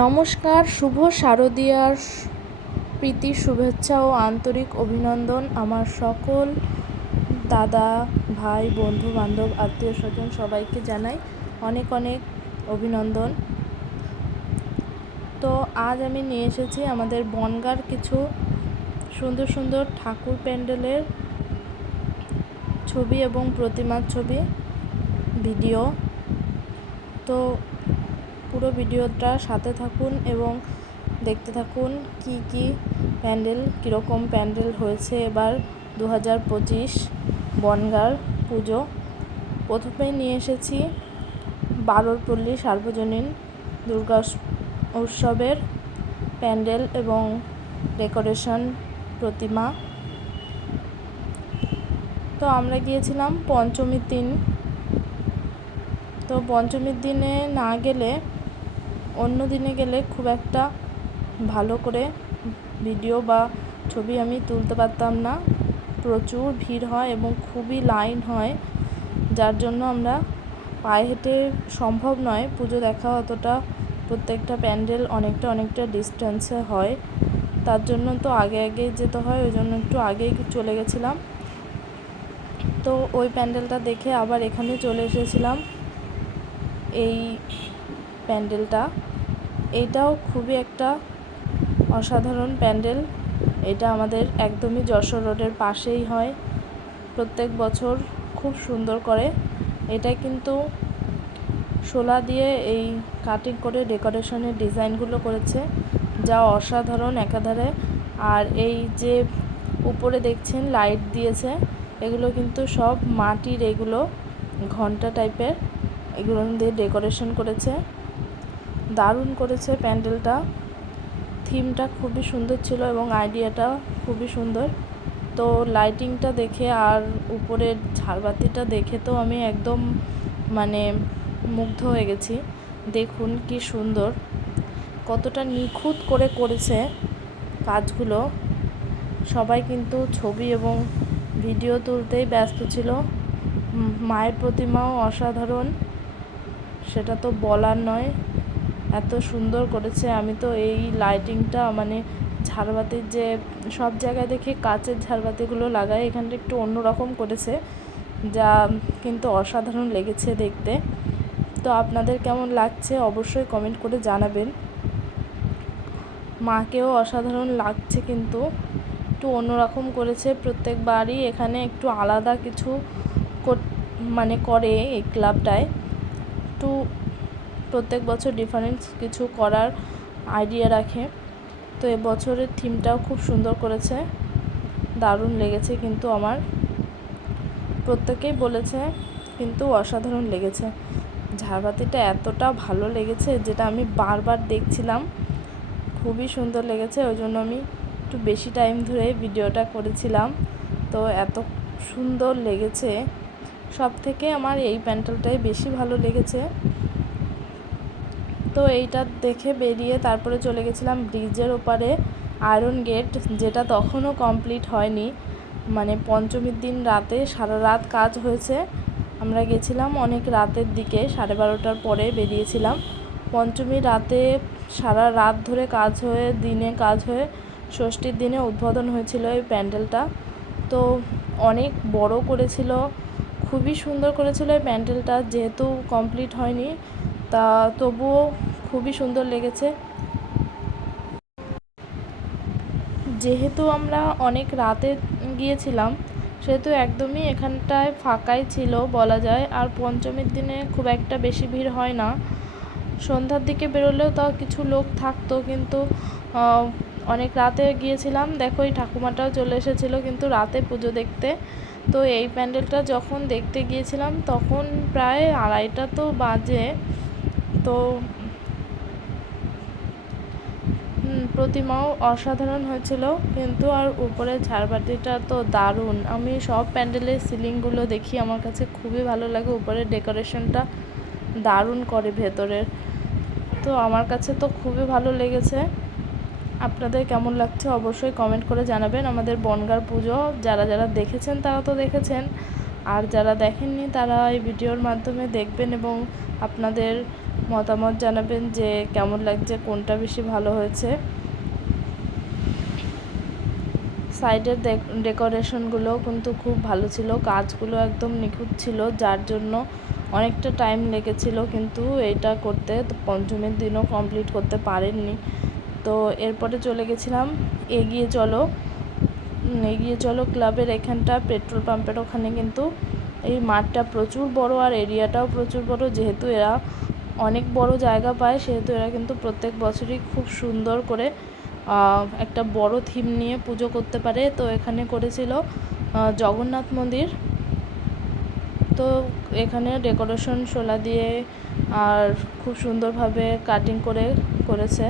নমস্কার, শুভ শারদীয়ার প্রীতি, শুভেচ্ছা ও আন্তরিক অভিনন্দন আমার সকল দাদা, ভাই, বন্ধু, বান্ধব, আত্মীয় স্বজন সবাইকে জানাই অনেক অনেক অভিনন্দন। তো আজ আমি নিয়ে এসেছি আমাদের বনগার কিছু সুন্দর সুন্দর ঠাকুর প্যান্ডেলের ছবি এবং প্রতিমার ছবি, ভিডিও। তো পুরো ভিডিওটা সাথে থাকুন এবং দেখতে থাকুন কি কি প্যান্ডেল, কীরকম প্যান্ডেল হয়েছে এবার দু হাজার পঁচিশ বনগার পুজো। প্রথমেই নিয়ে এসেছি বারোরপল্লী সার্বজনীন দুর্গা উৎসবের প্যান্ডেল এবং ডেকোরেশন প্রতিমা। তো আমরা গিয়েছিলাম পঞ্চমীর দিন। তো পঞ্চমীর দিনে না গেলে অন্য দিনে গেলে খুব একটা ভালো করে ভিডিও বা ছবি আমি তুলতে পারতাম না। প্রচুর ভিড় হয় এবং খুবই লাইন হয়, যার জন্য আমরা পায়ে হেঁটে সম্ভব নয়। পুজো দেখা অতটা প্রত্যেকটা প্যান্ডেল অনেকটা অনেকটা ডিস্টেন্সে হয়। তার জন্য তো আগে আগে যেতে হয়, ওই জন্য একটু আগেই চলে গেছিলাম। তো ওই প্যান্ডেলটা দেখে আবার এখানে চলে এসেছিলাম। এই প্যান্ডেলটা। এইটাও খুবই একটা অসাধারণ প্যান্ডেল। এটা আমাদের একদমই যশোর রোডের পাশেই হয়। প্রত্যেক বছর খুব সুন্দর করে। এটা কিন্তু শোলা দিয়ে এই কাটিং করে ডেকোরেশনের ডিজাইনগুলো করেছে, যা অসাধারণ একাধারে। আর এই যে উপরে দেখছেন, লাইট দিয়েছে, এগুলো কিন্তু সব মাটির, এগুলো ঘণ্টা টাইপের। এগুলো দিয়ে ডেকোরেশন করেছে। দারুণ করেছে প্যান্ডেলটা। থিমটা খুবই সুন্দর ছিল এবং আইডিয়াটা খুবই সুন্দর। তো লাইটিংটা দেখে আর উপরের ঝাড়বাতিটা দেখে তো আমি একদম মানে মুগ্ধ হয়ে গেছি। দেখুন কি সুন্দর, কতটা নিখুঁত করে করেছে কাজগুলো। সবাই কিন্তু ছবি এবং ভিডিও তুলতেই ব্যস্ত ছিল। মায়ের প্রতিমাও অসাধারণ, সেটা তো বলার নয়। এত সুন্দর করেছে। আমি তো এই লাইটিংটা মানে ঝাড়বাতির যে সব জায়গায় দেখি কাচের ঝাড়বাতিগুলো লাগায়, এখানটা একটু অন্যরকম করেছে, যা কিন্তু অসাধারণ লেগেছে দেখতে। তো আপনাদের কেমন লাগছে অবশ্যই কমেন্ট করে জানাবেন। মাকেও অসাধারণ লাগছে কিন্তু, একটু অন্যরকম করেছে। প্রত্যেকবারই এখানে একটু আলাদা কিছু মানে করে এই ক্লাবটায় একটু প্রত্যেক বছর ডিফারেন্স কিছু করার আইডিয়া রাখে। তো এবছরের থিমটাও খুব সুন্দর করেছে। দারুণ লেগেছে কিন্তু আমার। প্রত্যেকেই বলেছে কিন্তু অসাধারণ লেগেছে। ঝাড়বাতিটা এতটা ভালো লেগেছে যেটা আমি বারবার দেখছিলাম। খুবই সুন্দর লেগেছে, ওই জন্য আমি একটু বেশি টাইম ধরে ভিডিওটা করেছিলাম। তো এত সুন্দর লেগেছে। সব থেকে আমার এই প্যান্ডেলটাই বেশি ভালো লেগেছে। তো এইটা দেখে বেরিয়ে তারপরে চলে গেছিলাম ব্রিজের ওপারে আয়রন গেট যেটা তখনও কমপ্লিট হয়নি। মানে পঞ্চমীর দিন রাতে সারা রাত কাজ হয়েছে। আমরা গেছিলাম অনেক রাতের দিকে, সাড়ে বারোটার পরে বেরিয়েছিলাম। পঞ্চমী রাতে সারা রাত ধরে কাজ হয়ে, দিনে কাজ হয়ে, ষষ্ঠীর দিনে উদ্বোধন হয়েছিল এই প্যান্ডেলটা। তো অনেক বড় করেছিল, খুবই সুন্দর করেছিল এই প্যান্ডেলটা, যেহেতু কমপ্লিট হয়নি তা তবুও খুবই সুন্দর লেগেছে। যেহেতু আমরা অনেক রাতে গিয়েছিলাম, সেহেতু একদমই এখানটায় ফাঁকাই ছিল বলা যায়। আর পঞ্চমীর দিনে খুব একটা বেশি ভিড় হয় না। সন্ধ্যার দিকে বেরোলেও তাও কিছু লোক থাকতো, কিন্তু অনেক রাতে গিয়েছিলাম। দেখো, এই ঠাকুমাটাও চলে এসেছিল কিন্তু রাতে পুজো দেখতে। তো এই প্যান্ডেলটা যখন দেখতে গিয়েছিলাম, তখন প্রায় আড়াইটা তো বাজে। তো প্রতিমাও অসাধারণ হয়েছিল, কিন্তু আর উপরে ঝাড়বাতিটা তো দারুণ। আমি সব প্যান্ডেলের সিলিংগুলো দেখি, আমার কাছে খুবই ভালো লাগে উপরের ডেকোরেশনটা দারুণ করে ভেতরের। তো আমার কাছে তো খুবই ভালো লেগেছে। আপনাদের কেমন লাগছে অবশ্যই কমেন্ট করে জানাবেন। আমাদের বনগার পুজো, যারা যারা দেখেছেন তারা তো দেখেছেন। আর যারা দেখেননি তারা এই ভিডিওর মাধ্যমে দেখবেন এবং আপনাদের মতামত জানাবেন যে কেমন লাগছে, কোনটা বেশি ভালো হয়েছে। সাইডের ডেকোরেশনগুলো কিন্তু খুব ভালো ছিল, কাজগুলো একদম নিখুঁত ছিল, যার জন্য অনেকটা টাইম লেগেছিল, কিন্তু এটা করতে তো পঞ্চমীর দিনও কমপ্লিট করতে পারেননি। তো এরপরে চলে গেছিলাম, এগিয়ে চলো। এগিয়ে চলো ক্লাবের এখানটা, পেট্রোল পাম্পের ওখানে কিন্তু এই মাঠটা প্রচুর বড় আর এরিয়াটাও প্রচুর বড়, যেহেতু এরা অনেক বড় জায়গা পায়, সেহেতু এরা কিন্তু প্রত্যেক বছরই খুব সুন্দর করে একটা বড় থিম নিয়ে পুজো করতে পারে। তো এখানে করেছিল জগন্নাথ মন্দির। তো এখানে ডেকোরেশন শোলা দিয়ে আর খুব সুন্দরভাবে কাটিং করে করেছে।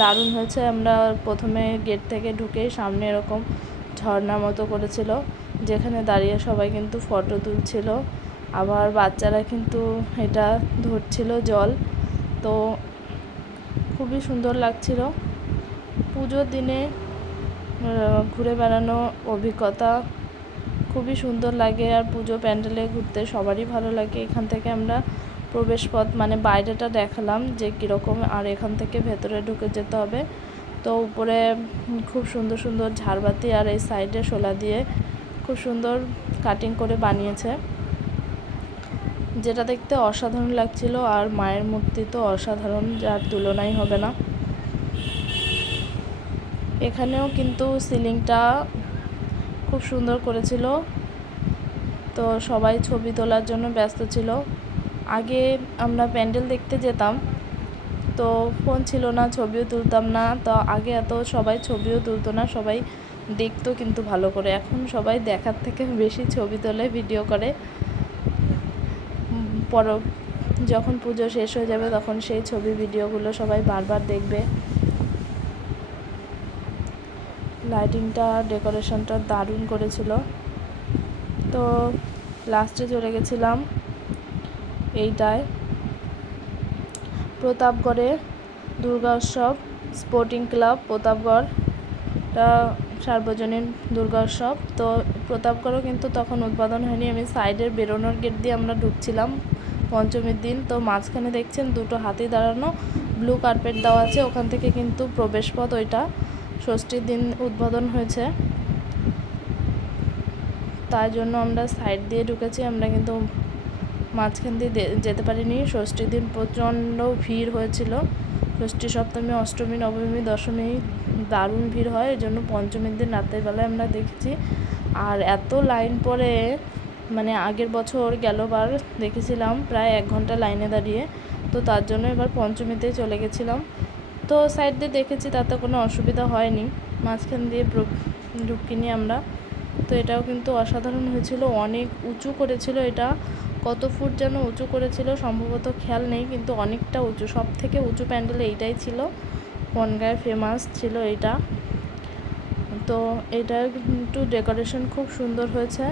দারুণ হয়েছে, আমরা প্রথমে গেট থেকে ঢুকেই সামনে এরকম ঝর্ণা মতো করেছিল, যেখানে দাঁড়িয়ে সবাই কিন্তু ফটো তুলছিল। আবার বাচ্চারা কিন্তু এটা ধরছিল জল। তো খুবই সুন্দর লাগছিল। পুজোর দিনে ঘুরে বেড়ানো অভিজ্ঞতা খুবই সুন্দর লাগে আর পুজো প্যান্ডেলে ঘুরতে সবারই ভালো লাগে। এখান থেকে আমরা প্রবেশ পথ মানে বাইরেটা দেখালাম যে কীরকম আর এখান থেকে ভেতরে ঢুকে যেতে হবে। তো উপরে খুব সুন্দর সুন্দর ঝাড়বাতি আর এই সাইডে শোলা দিয়ে খুব সুন্দর কাটিং করে বানিয়েছে। যেটা দেখতে অসাধারণ লাগছিল আর মায়ের মূর্তি তো অসাধারণ, যার তুলনাই হবে না। এখানেও কিন্তু সিলিংটা খুব সুন্দর করেছিল। তো সবাই ছবি তোলার জন্য ব্যস্ত ছিল। আগে আমরা প্যান্ডেল দেখতে যেতাম, তো ফোন ছিল না, ছবিও তুলতাম না। তো আগে এত সবাই ছবিও তুলতো না, সবাই দেখতো কিন্তু ভালো করে। এখন সবাই দেখার থেকে বেশি ছবি তোলে, ভিডিও করে। পর যখন পুজো শেষ হয়ে যাবে তখন সেই ছবি, ভিডিওগুলো সবাই বারবার দেখবে। লাইটিংটা ডেকোরেশনটা দারুণ করেছিল। তো লাস্টে চলে গেছিলাম এইটায়। প্রতাপগড়ে দুর্গা উৎসব স্পোর্টিং ক্লাব প্রতাপগড়টা সার্বজনীন দুর্গা উৎসব। তো প্রতাপগড়ও কিন্তু তখন উদ্বোধন হয়নি। আমি সাইডের বেরোনোর গেট দিয়ে আমরা ঢুকছিলাম। পঞ্চমীর দিন, তো মাঝখানে দেখছেন দুটো হাতি দাঁড়ানো ব্লু কার্পেট দেওয়া আছে, ওখান থেকে কিন্তু প্রবেশপথ ওইটা, ষষ্ঠীর দিন উদ্বোধন হয়েছে। তাই জন্য আমরা সাইড দিয়ে ঢুকেছি, আমরা কিন্তু মাঝখান দিয়ে যেতে পারিনি। ষষ্ঠীর দিন প্রচণ্ড ভিড় হয়েছিল। ষষ্ঠী সপ্তমী, অষ্টমী, নবমী, দশমী, দারুণ ভিড় হয় এই জন্য পঞ্চমীর দিন রাতের বেলায় আমরা দেখেছি। আর এত লাইন পরে মানে আগের বছর গেলবার দেখেছিলাম প্রায় এক ঘণ্টা লাইনে দাঁড়িয়ে, তো তার জন্য এবার পঞ্চমীতেই চলে গেছিলাম। তো সাইড দিয়ে দেখেছি তাতে কোনো অসুবিধা হয়নি, মাঝখান দিয়ে ঢুকিনি আমরা। তো এটাও কিন্তু অসাধারণ হয়েছিল, অনেক উঁচু করেছিল এটা, কত ফুট যেন উঁচু করেছিল সম্ভবত খেয়াল নেই, কিন্তু অনেকটা উঁচু সব থেকে উঁচু প্যান্ডেল এইটাই ছিল, বনগায় ফেমাস ছিল এটা। তো এটা কিন্তু ডেকোরেশন খুব সুন্দর হয়েছে।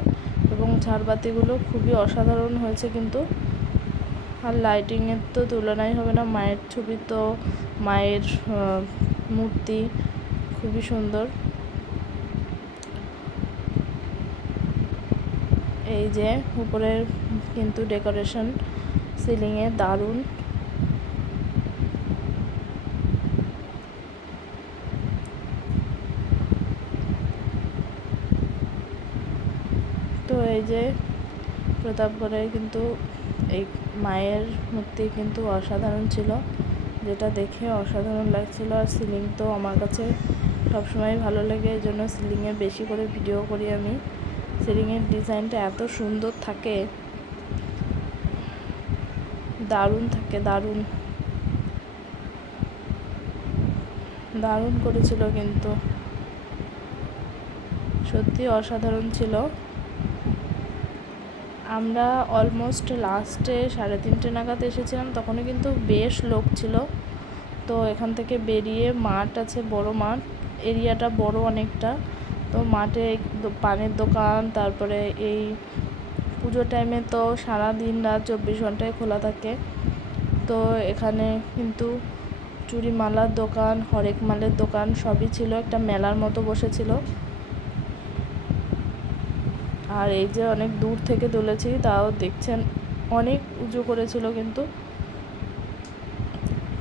এবং ঝাড়বাতিগুলো খুবই অসাধারণ হয়েছে কিন্তু। আর লাইটিংয়ের তো তুলনাই হবে না, মায়ের ছবি তো, মায়ের মূর্তি খুবই সুন্দর। এই যে উপরের কিন্তু ডেকোরেশন সিলিংয়ে দারুণ তো এই যে প্রতাপগড়ে কিন্তু এই মায়ের মূর্তি কিন্তু অসাধারণ ছিল। যেটা দেখে অসাধারণ লাগছিল। আর সিলিং তো আমার কাছে সবসময় ভালো লাগে এই জন্য সিলিংয়ে বেশি করে ভিডিও করি আমি। সিলিংয়ের ডিজাইনটা এত সুন্দর থাকে। দারুণ থাকে, দারুণ। দারুণ করেছিল কিন্তু। সত্যি অসাধারণ ছিল। আমরা অলমোস্ট লাস্টে সাড়ে তিনটে নাগাদ এসেছিলাম, তখনও কিন্তু বেশ লোক ছিল। তো এখান থেকে বেরিয়ে মাঠ আছে, বড় মাঠ। এরিয়াটা বড় অনেকটা। তো মাঠে পানের দোকান, তারপরে এই পুজোর টাইমে তো সারা দিন রাত চব্বিশ ঘন্টায় খোলা থাকে। তো এখানে কিন্তু চুরি মালার দোকান, হরেক মালের দোকান, সবই ছিল। একটা মেলার মতো বসেছিল। আর এই যে অনেক দূর থেকে তুলেছি, তাও দেখছেন অনেক উঁচু করেছিল কিন্তু।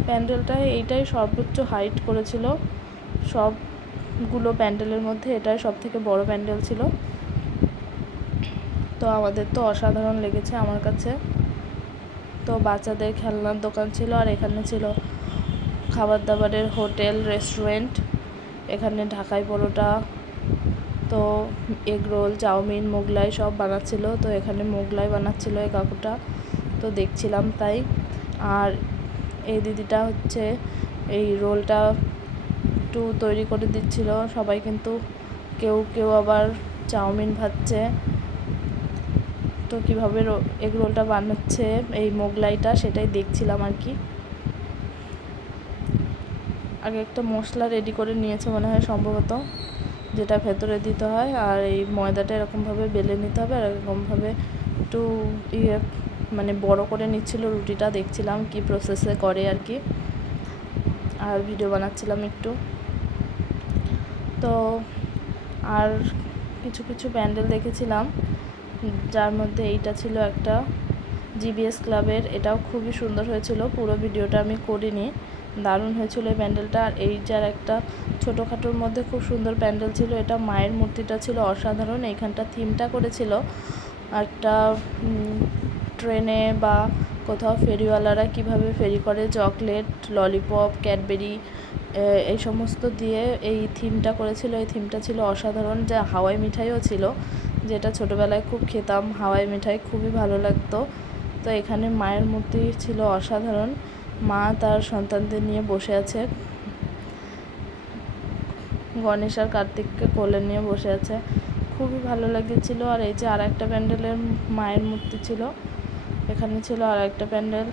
প্যান্ডেলটা এইটাই সর্বোচ্চ হাইট করেছিল। সবগুলো প্যান্ডেলের মধ্যে এটাই সব থেকে বড় প্যান্ডেল ছিল। তো আমাদের তো অসাধারণ লেগেছে আমার কাছে। তো বাচ্চাদের খেলনার দোকান ছিল আর এখানে ছিল খাবার দাবারের হোটেল, রেস্টুরেন্ট, এখানে ঢাকাই পরোটা তো এগ রোল, চাউমিন, মোগলাই সব বানাচ্ছিল। তো এখানে মোগলাই বানাচ্ছিল এই কাকুটা। তো দেখছিলাম তাই। আর এই দিদিটা হচ্ছে এই রোলটা একটু তৈরি করে দিচ্ছিল। সবাই কিন্তু কেউ কেউ আবার চাউমিন ভাজছে। তো কীভাবে এগ রোলটা বানাচ্ছে, এই মোগলাইটা সেটাই দেখছিলাম আর কি। আগে একটা মশলা রেডি করে নিয়েছে মনে হয় সম্ভবত। যেটা ভেতরে দিতে হয়, আর এই ময়দাটা এরকমভাবে বেলে নিতে হবে, আর এরকমভাবে একটু ইয়ে মানে বড় করে নিচ্ছিল রুটিটা, দেখছিলাম কি প্রসেসে করে আর কি। আর ভিডিও বানাচ্ছিলাম একটু। তো আর কিছু কিছু প্যান্ডেল দেখেছিলাম, যার মধ্যে এইটা ছিল একটা জিবিএস ক্লাবের এটাও খুবই সুন্দর হয়েছিল, পুরো ভিডিওটা আমি করিনি। দারুণ হয়েছিল এই প্যান্ডেলটা। আর এই যার একটা ছোটোখাটোর মধ্যে খুব সুন্দর প্যান্ডেল ছিল, এটা মায়ের মূর্তিটা ছিল অসাধারণ। এইখানটা থিমটা করেছিল। একটা ট্রেনে বা কোথাও ফেরিওয়ালারা কীভাবে ফেরি করে, চকলেট, ললিপপ, ক্যাডবেরি এই সমস্ত দিয়ে এই থিমটা করেছিল। এই থিমটা ছিল অসাধারণ, যা হাওয়াই মিঠাইও ছিল, যেটা ছোটোবেলায় খুব খেতাম। হাওয়াই মিঠাই খুবই ভালো লাগতো। তো এখানে মায়ের মূর্তি ছিল অসাধারণ। মা তার সন্তানদের নিয়ে বসে আছে। গণেশ আর কার্তিককে কোলে নিয়ে বসে আছে। খুবই ভালো লেগেছিল। আর এই যে আর একটা প্যান্ডেলের মায়ের মূর্তি ছিল, এখানে ছিল আর একটা প্যান্ডেল।